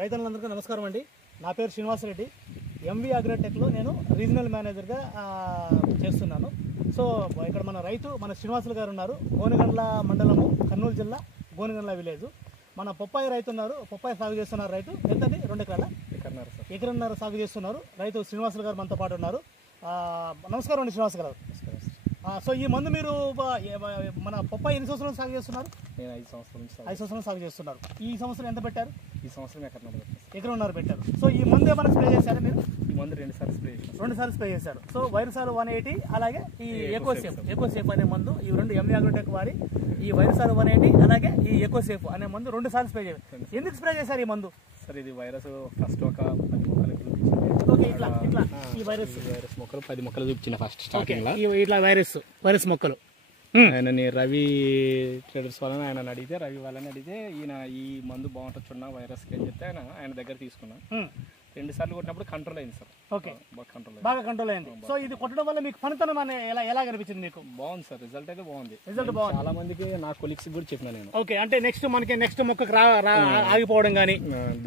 రైతులందరికీ నమస్కారం అండి. నా పేరు శ్రీనివాసరెడ్డి. ఎంవి అగ్రోటెక్లో నేను రీజనల్ మేనేజర్గా చేస్తున్నాను. సో ఇక్కడ మన రైతు మన శ్రీనివాసులు గారు ఉన్నారు. గోనెగండ్ల మండలము, కర్నూలు జిల్లా, గోనెగండ్ల విలేజ్. మన పొప్పాయి రైతు ఉన్నారు. పొప్పాయి సాగు చేస్తున్నారు. రైతు ఎంతండి? 2 ఎకరాల ఎకరన్నర సాగు చేస్తున్నారు. రైతు శ్రీనివాసులు గారు మనతో పాటు ఉన్నారు. నమస్కారం అండి శ్రీనివాస్ గారు. సో ఈ మందు మీరు మన పొప్పాయి ఎన్ని సంవత్సరాలు సాగు చేస్తున్నారు? నేను 5 సంవత్సరాల నుంచి 5 సంవత్సరాలు సాగు చేస్తున్నారు. ఈ సంవత్సరం ఎంత పెట్టారు? ఈ సంవత్సరం ఎకరన్నర పెట్టారు. సో ఈ మందు ఏమైనా స్ప్రే చేశారా మీరు? ఈ మందు 2 సార్లు స్ప్రే చేశాను. 2 సార్లు స్ప్రే చేశారు. సో వైరసాలు 180 అలాగే ఈ ఎకోసేఫ్ అనే మందు, ఈ 2 ఎంవి అగ్రోటెక్ వారి ఈ వైరసాలు 180 అలాగే ఈ ఎకోసేఫ్ అనే మందు 2 సార్లు స్ప్రే చేశారు. ఎందుకు స్ప్రే చేశారు ఈ మందు? సార్ ఇది వైరస్ ఫస్ట్ ఒక 10 మొక్కలు చూపించింది. ఓకే, ఇట్లా ఈ వైరస్ మొక్కలు 10 మొక్కలు చూపించిన ఫస్ట్ స్టార్టింగ్ లో ఇట్లా వైరస్ మొక్కలు. ఆయనని రవి ట్రేడర్స్ వాళ్ళని ఆయన అడిగితే, రవి వాళ్ళని అడిగితే ఈయన ఈ మందు బాగుంటుంది చూడ వైరస్కి అని చెప్తే ఆయన దగ్గర తీసుకున్నా. 2 సార్లు కొట్టినప్పుడు కంట్రోల్ అయింది సార్. ఓకే, బాగా కంట్రోల్ అయింది. సో ఇది కొట్టడం వల్ల మీకు పనితనం అనే ఎలా కనిపించింది మీకు? బాగుంది సార్, రిజల్ట్ అయితే బాగుంది. చాలా మందికి నా కొలీగ్స్ కూడా చెప్పిన నేను. ఓకే, అంటే నెక్స్ట్ మొక్కకు ఆగిపోవడం కానీ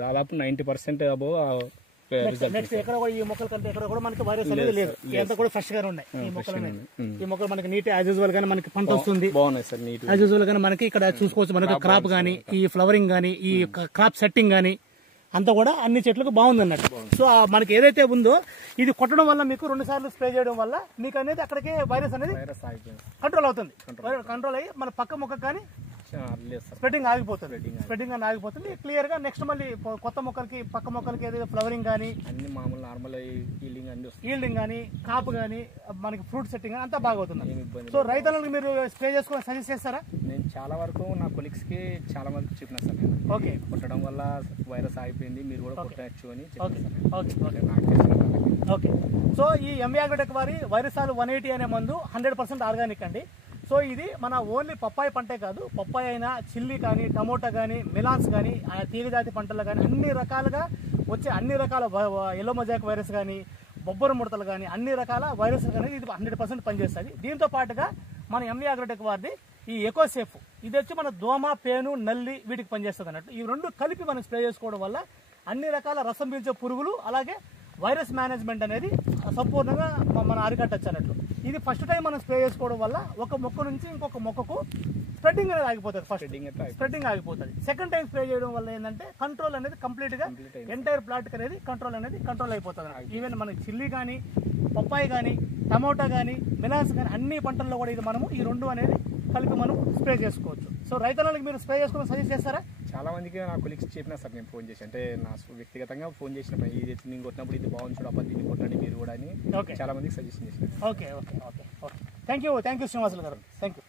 దాదాపు 90% అబోవ్ నెక్స్ట్ ఎక్కడ కూడా ఈ మొక్కల కంటే ఎక్కడ కూడా మనకి వైరస్ అనేది లేదు. ఎంత కూడా ఫ్రెష్ గా ఉన్నాయి ఈ మొక్కలు. ఈ మొక్కలు మనకి నీట్ యాజ్ యూజువల్ గానీ మనకి పంట వస్తుంది. బాగున్నాయి సార్, నీట్ యాజ్ యూజువల్ గానీ మనకి ఇక్కడ చూసుకోవచ్చు. మనకి క్రాప్ గానీ, ఈ ఫ్లవరింగ్ గానీ, ఈ క్రాప్ సెట్టింగ్ గానీ అంతా కూడా అన్ని చెట్లకు బాగుంది అన్నట్టు. సో మనకి ఏదైతే ఉందో ఇది కొట్టడం వల్ల మీకు 2 సార్లు స్ప్రే చేయడం వల్ల మీకు అనేది అక్కడికే వైరస్ అనేది కంట్రోల్ అవుతుంది. కంట్రోల్ అయ్యి మన పక్క మొక్క కానీ స్ప్రెడ్డింగ్ ఆగిపోతుంది. క్లియర్ గా నెక్స్ట్ మళ్ళీ కొత్త మొక్కలకి పక్క మొక్కలకి ఏదైతే ఫ్లవరింగ్ కానీ అన్ని మామూలు నార్మల్ ఈల్డింగ్ కానీ కాపు కానీ మనకి ఫ్రూట్ సెట్టింగ్ కానీ అంతా బాగా అవుతుంది. సో రైతులకు మీరు స్ప్రే చేసుకుని సజెస్ట్ చేస్తారా? నేను చాలా వరకు నా కొలీగ్స్ కి చాలా మందికి చెప్పిన సార్. ఓకే, కొట్టడం వల్ల వైరస్ ఆగిపోయింది, మీరు కూడా కొట్టచ్చు అని. ఓకే, సో ఈ ఎంవి అగ్రోటెక్ వారి వైరసాలు 180 అనే మందు 100% ఆర్గానిక్ అండి. సో ఇది మన ఓన్లీ పప్పాయి పంటే కాదు, పప్పాయి అయినా చిల్లీ కానీ, టమోటా కానీ, మిలాన్స్ కానీ, తీగజాతి పంటలు కానీ అన్ని రకాలుగా వచ్చే అన్ని రకాల ఎల్లో మొజాయిక్ వైరస్ కానీ, బొబ్బరు ముడతలు కానీ అన్ని రకాల వైరస్ కానీ ఇది 100% పనిచేస్తుంది. దీంతో పాటుగా మన ఎంవి అగ్రోటెక్ వారిది ఈ ఎకోసేఫ్ ఇది వచ్చి మన దోమ, పేను, నల్లి వీటికి పనిచేస్తుంది అన్నట్టు. ఈ 2 కలిపి మనం స్ప్రే చేసుకోవడం వల్ల అన్ని రకాల రసం పీల్చే పురుగులు అలాగే వైరస్ మేనేజ్మెంట్ అనేది సంపూర్ణంగా మనం అరికట్టచ్చు అన్నట్లు. ఇది ఫస్ట్ టైం మనం స్ప్రే చేసుకోవడం వల్ల ఒక మొక్క నుంచి ఇంకొక మొక్కకు స్ప్రెడ్డింగ్ అనేది ఆగిపోతుంది. స్ప్రెడ్డింగ్ ఆగిపోతుంది. సెకండ్ టైం స్ప్రే చేయడం వల్ల ఏంటంటే కంట్రోల్ అనేది కంప్లీట్ గా ఎంటైర్ ప్లాట్ అనేది కంట్రోల్ అయిపోతుంది. ఈవెన్ మనకి చిల్లీ కానీ, పప్పాయి కానీ, టమోటా కానీ, మిలాన్స్ కానీ అన్ని పంటల్లో కూడా ఇది మనము ఈ 2 అనేది కలిపి మనం స్ప్రే చేసుకోవచ్చు. సో రైతులకు మీరు స్ప్రే చేసుకుని సజెస్ట్ చేస్తారా? చాలా మందికి నా కొలీగ్స్ చెప్పినా సార్, నేను ఫోన్ చేసి అంటే నా వ్యక్తిగతంగా ఫోన్ చేసినప్పుడు ఇది నేను కొట్టినప్పుడు ఇది బాగుంది చూడ, దీన్ని కొట్టండి మీరు కూడా అని చాలా మందికి సజెషన్ చేశాను. ఓకే, థ్యాంక్ యూ శ్రీనివాసులు గారు. Thank you.